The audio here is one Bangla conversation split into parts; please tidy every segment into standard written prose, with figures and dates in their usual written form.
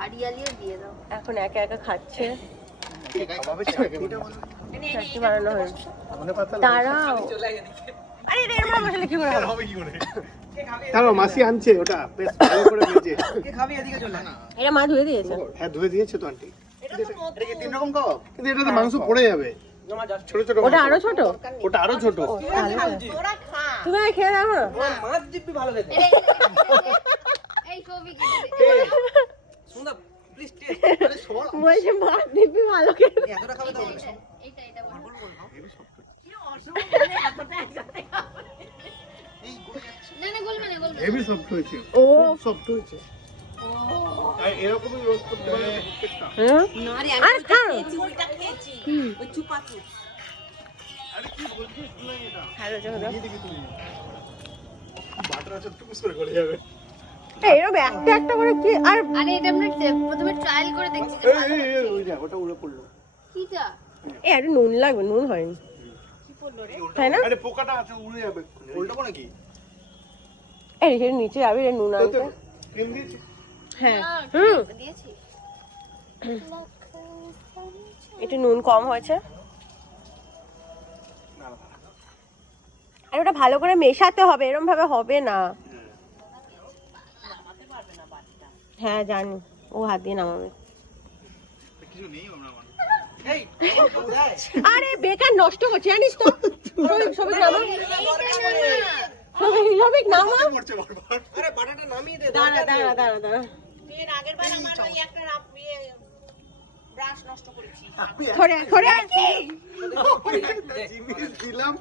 হারিয়ালিও দিয়ে দাও। এখন একা একা খাচ্ছে। চাটনি বানানো হয়েছে। দাঁড়াও, আরে রে মা বসলে কি করে হবে? দাঁড়াও, মাসি আনছে ওটা বেশ ভালো করে ভেজে। কে খাবি এদিকে চলে না। এটা মা ধুয়ে দিয়েছে। হ্যাঁ ধুয়ে দিয়েছে তো আন্টি। এটা কি তিন রকম কাবাব? কিন্তু এটাতে মাংস পড়ে যাবে। ছোট ছোট ওটা আরো ছোট? ওটা আরো ছোট। তোরা খা। তুমি খেয়ে দাও না। মাছ দিব্যি ভালো খেতে। এই কবি কেটে দে। সুন্দর প্লিজ টেস্ট। আরে সর। বলছে মাছ দিবি ভালো খেতে। এতটা খাবে তো এটা বল। কি অসুখ মানে এতটা একসাথে খাবে। এই গলে যাচ্ছে। না না গলবে না গলবে। হেভি সফট হয়েছে। ও সফট হয়েছে। আর এরকমই রোস্ট করতে পারে প্রত্যেকটা। হ্যাঁ না রে আর খা। ওইটা খেয়েছি। ওই চুপাচু। আরে কি বলছিস শুনলাই এটা? হ্যালো দাও। দিয়ে দিবি তুই। বাটার আছে টুকুস করে গলে যাবে। এই এরকম একটা একটা করে কি আর আরে এটা আমরা প্রথমে ট্রায়াল করে দেখছি। এই ওই যা ওটা উড়ে পড়লো। কিটা? এই একটু নুন লাগবে, নুন হয়নি। কি পড়লো রে? তাই না? আরে পোকাটা আছে উড়ে যাবে। উল্টাবো নাকি? এই এর নিচে যাবি রে নুন আনতে। ক্রিম দিয়েছি। হ্যাঁ দিয়েছি। একটু নুন কম হয়েছে। আর ওটা ভালো করে মেশাতে হবে, এরকম ভাবে হবে না। হ্যাঁ জানি, ও হাত দিয়ে নামাবে। কিছু নেই আমরা মানে। এই যায়। আরে বেকার নষ্ট করছে জানিস তো। সবিক নামা, সবিক নামা। পড়ছে বারবার। আরে বাটাটা নামিয়ে দে। দাঁড়া দাঁড়া দাঁড়া দাঁড়া। এর আগের বার আমার ওই একটা ব্রাশ নষ্ট করেছি। ধরে ধরে জিনিস দিলাম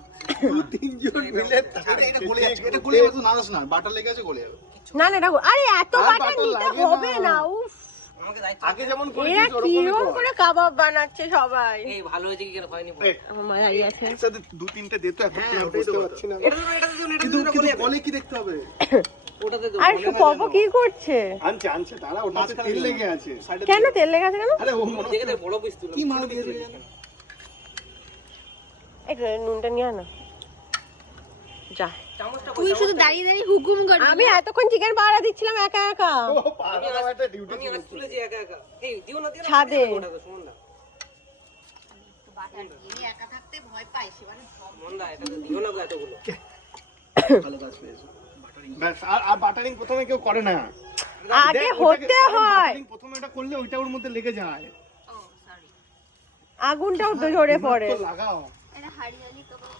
দু তিনজন মিলে এটা গলে যাচ্ছে। এটা গলে যাবে তো নাড়াস না। বাটার লেগে আছে গলে যাবে। না না এটা আরে এত আর বাটা বাটা নিতে লাগে হবে না। না। উফ, আমাকে দায়িত্ব। আগে যেমন এরা করেছিস কিরকম ওরকমই করে কাবাব বানাচ্ছে সবাই। এই ভালো হয়েছে কি কেন হয়নি? কর। আমার মা দাঁড়িয়ে আছে। একসাথে দু তিনটে দে তো এখন হ্যাঁ, বুঝতে পারছি না। এটা তো এটা কিন্তু তো গলে যাবে। গলে কি দেখতে হবে? ওটাতে তো আর পপো কি করছে? আনছে দাঁড়া ওটাতে তেল লেগে আছে। কেন তেল লেগে আছে কেন? আরে ও মনে দেখে দে বড় পিস তুলো। কি মাল দিয়ে দিলি? একটু নুনটা নিয়ে আয় না। যা, চামচটা তুই শুধু দাঁড়িয়ে দাঁড়িয়ে হুকুম করবি। আমি এতক্ষণ চিকেন পাড়া দিচ্ছিলাম একা একা ও পাগল একটা ডিউটি আমি আজ তুলেছি একা একা। এই দিও না দিও না। ছাদে। ওটা তো শুনুন না। বাটার দিয়ে একা থাকতে ভয় পাই সেবারে সব। মন্দা এটা তো দিও না গো এতগুলো। ভালো কাজ পেয়েছো। ব্যাস আর বাটারিং প্রথমে কেউ করে না। আগে দেখ, হতে ওটাকে- হয়, বাটারিং প্রথমে এটা করলে ওইটা ওর মধ্যে লেগে যায়। ও সরি। আগুনটাও তো ঝরে পড়ে। তো লাগাও। এটা হারিয়ালি কাবাব।